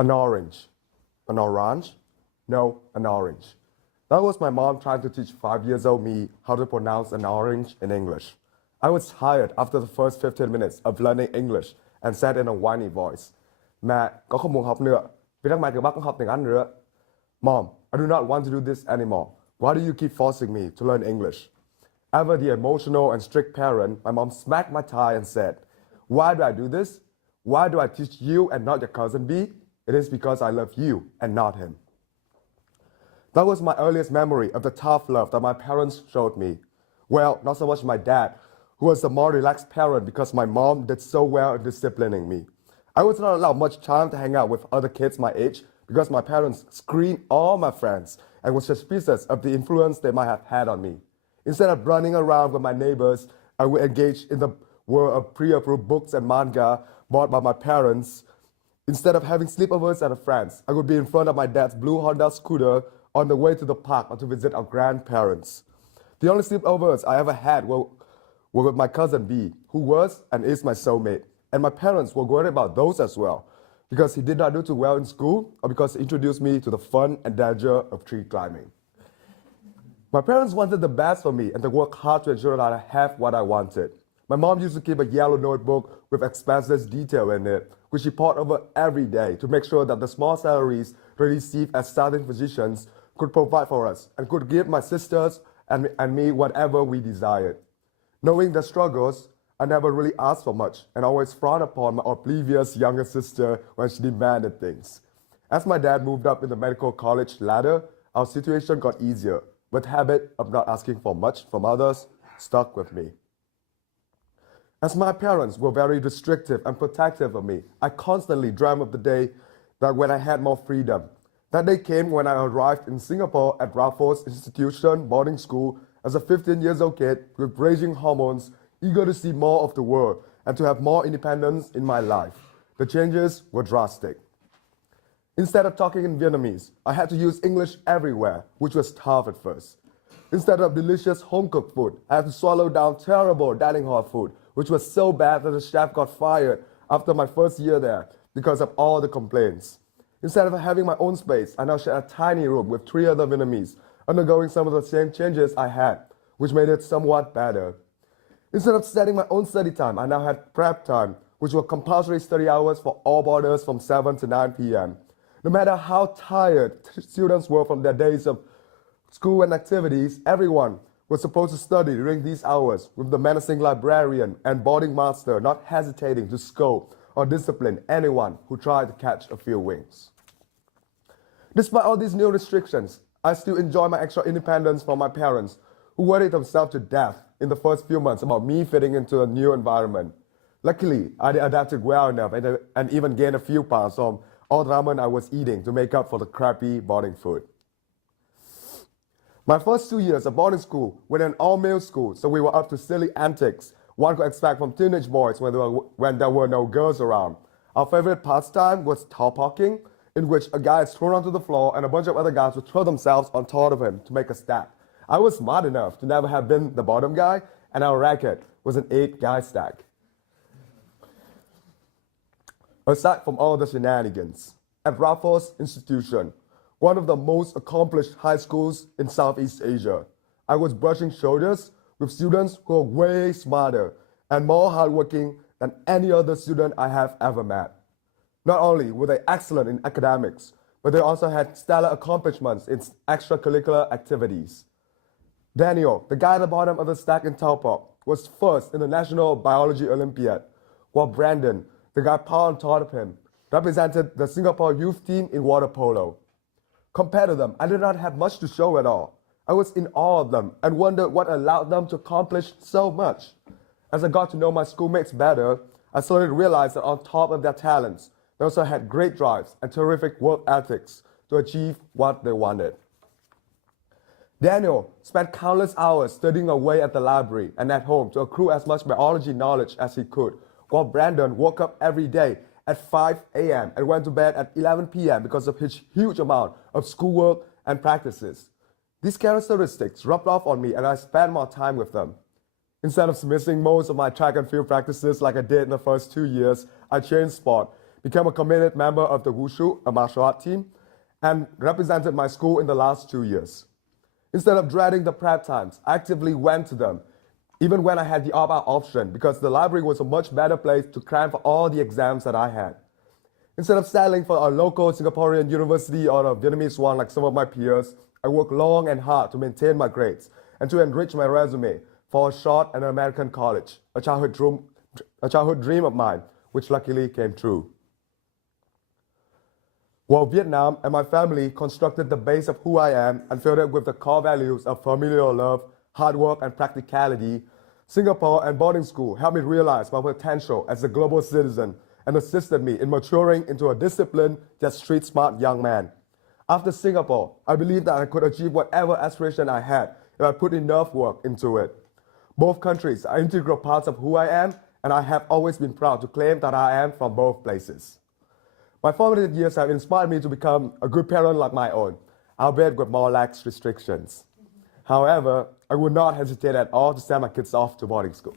An orange. An orange? No, an orange. That was my mom trying to teach 5 years old me how to pronounce an orange in English. I was tired after the first 15 minutes of learning English and said in a whiny voice, Mẹ, con không muốn học nữa, vì đang mẹ cứ bắt con học tiếng Anh nữa. Mom, I do not want to do this anymore. Why do you keep forcing me to learn English? Ever the emotional and strict parent, my mom smacked my thigh and said, Why do I do this? Why do I teach you and not your cousin B? It is because I love you and not him. That was my earliest memory of the tough love that my parents showed me. Well, not so much my dad, who was a more relaxed parent because my mom did so well in disciplining me. I was not allowed much time to hang out with other kids my age because my parents screened all my friends and was suspicious of the influence they might have had on me. Instead of running around with my neighbors, I would engage in the world of pre-approved books and manga bought by my parents. Instead of having sleepovers at a friend's, I would be in front of my dad's blue Honda scooter on the way to the park or to visit our grandparents. The only sleepovers I ever had were with my cousin B, who was and is my soulmate. And my parents were worried about those as well, because he did not do too well in school or because he introduced me to the fun and danger of tree climbing. My parents wanted the best for me and they worked hard to ensure that I have what I wanted. My mom used to keep a yellow notebook with expenses detailed in it, which she poured over every day to make sure that the small salaries we received as starting physicians could provide for us and could give my sisters and me whatever we desired. Knowing the struggles, I never really asked for much and always frowned upon my oblivious younger sister when she demanded things. As my dad moved up in the medical college ladder, our situation got easier, but the habit of not asking for much from others stuck with me. As my parents were very restrictive and protective of me, I constantly dreamt of the day that when I had more freedom. That day came when I arrived in Singapore at Raffles Institution boarding school as a 15-year-old kid with raging hormones, eager to see more of the world and to have more independence in my life. The changes were drastic. Instead of talking in Vietnamese, I had to use English everywhere, which was tough at first. Instead of delicious home-cooked food, I had to swallow down terrible dining hall food, which was so bad that the chef got fired after my first year there because of all the complaints. Instead of having my own space, I now share a tiny room with 3 other Vietnamese, undergoing some of the same changes I had, which made it somewhat better. Instead of setting my own study time, I now had prep time, which were compulsory study hours for all boarders from 7 to 9 p.m. No matter how tired students were from their days of school and activities, everyone was supposed to study during these hours, with the menacing librarian and boarding master not hesitating to scold or discipline anyone who tried to catch a few wings. Despite all these new restrictions, I still enjoy my extra independence from my parents, who worried themselves to death in the first few months about me fitting into a new environment. Luckily, I adapted well enough and even gained a few pounds from all the ramen I was eating to make up for the crappy boarding food. My first 2 years of boarding school were in an all-male school, so we were up to silly antics one could expect from teenage boys when there were no girls around. Our favorite pastime was tall parking, in which a guy is thrown onto the floor and a bunch of other guys would throw themselves on top of him to make a stack. I was smart enough to never have been the bottom guy, and our racket was an 8-guy stack. Aside from all the shenanigans, at Raffles Institution, one of the most accomplished high schools in Southeast Asia, I was brushing shoulders with students who are way smarter and more hardworking than any other student I have ever met. Not only were they excellent in academics, but they also had stellar accomplishments in extracurricular activities. Daniel, the guy at the bottom of the stack in Taupo, was first in the National Biology Olympiad, while Brandon, the guy piled on top of him, represented the Singapore youth team in water polo. Compared to them, I did not have much to show at all. I was in awe of them and wondered what allowed them to accomplish so much. As I got to know my schoolmates better, I slowly realized that on top of their talents, they also had great drives and terrific work ethics to achieve what they wanted. Daniel spent countless hours studying away at the library and at home to accrue as much biology knowledge as he could, while Brandon woke up every day at 5 a.m. and went to bed at 11 p.m. because of his huge amount of schoolwork and practices. These characteristics rubbed off on me and I spent more time with them. Instead of missing most of my track and field practices like I did in the first 2 years, I changed sport became a committed member of the Wushu, a martial art team, and represented my school in the last 2 years. Instead of dreading the prep times, I actively went to them, even when I had the opt-out option, because the library was a much better place to cram for all the exams that I had. Instead of settling for a local Singaporean university or a Vietnamese one like some of my peers, I worked long and hard to maintain my grades and to enrich my resume for a short and American college, a childhood dream of mine, which luckily came true. While Vietnam and my family constructed the base of who I am and filled it with the core values of familial love, hard work, and practicality, Singapore and boarding school helped me realize my potential as a global citizen and assisted me in maturing into a disciplined yet street-smart young man. After Singapore, I believed that I could achieve whatever aspiration I had if I put enough work into it. Both countries are integral parts of who I am, and I have always been proud to claim that I am from both places. My formative years have inspired me to become a good parent like my own, albeit with more lax restrictions. However, I would not hesitate at all to send my kids off to boarding school.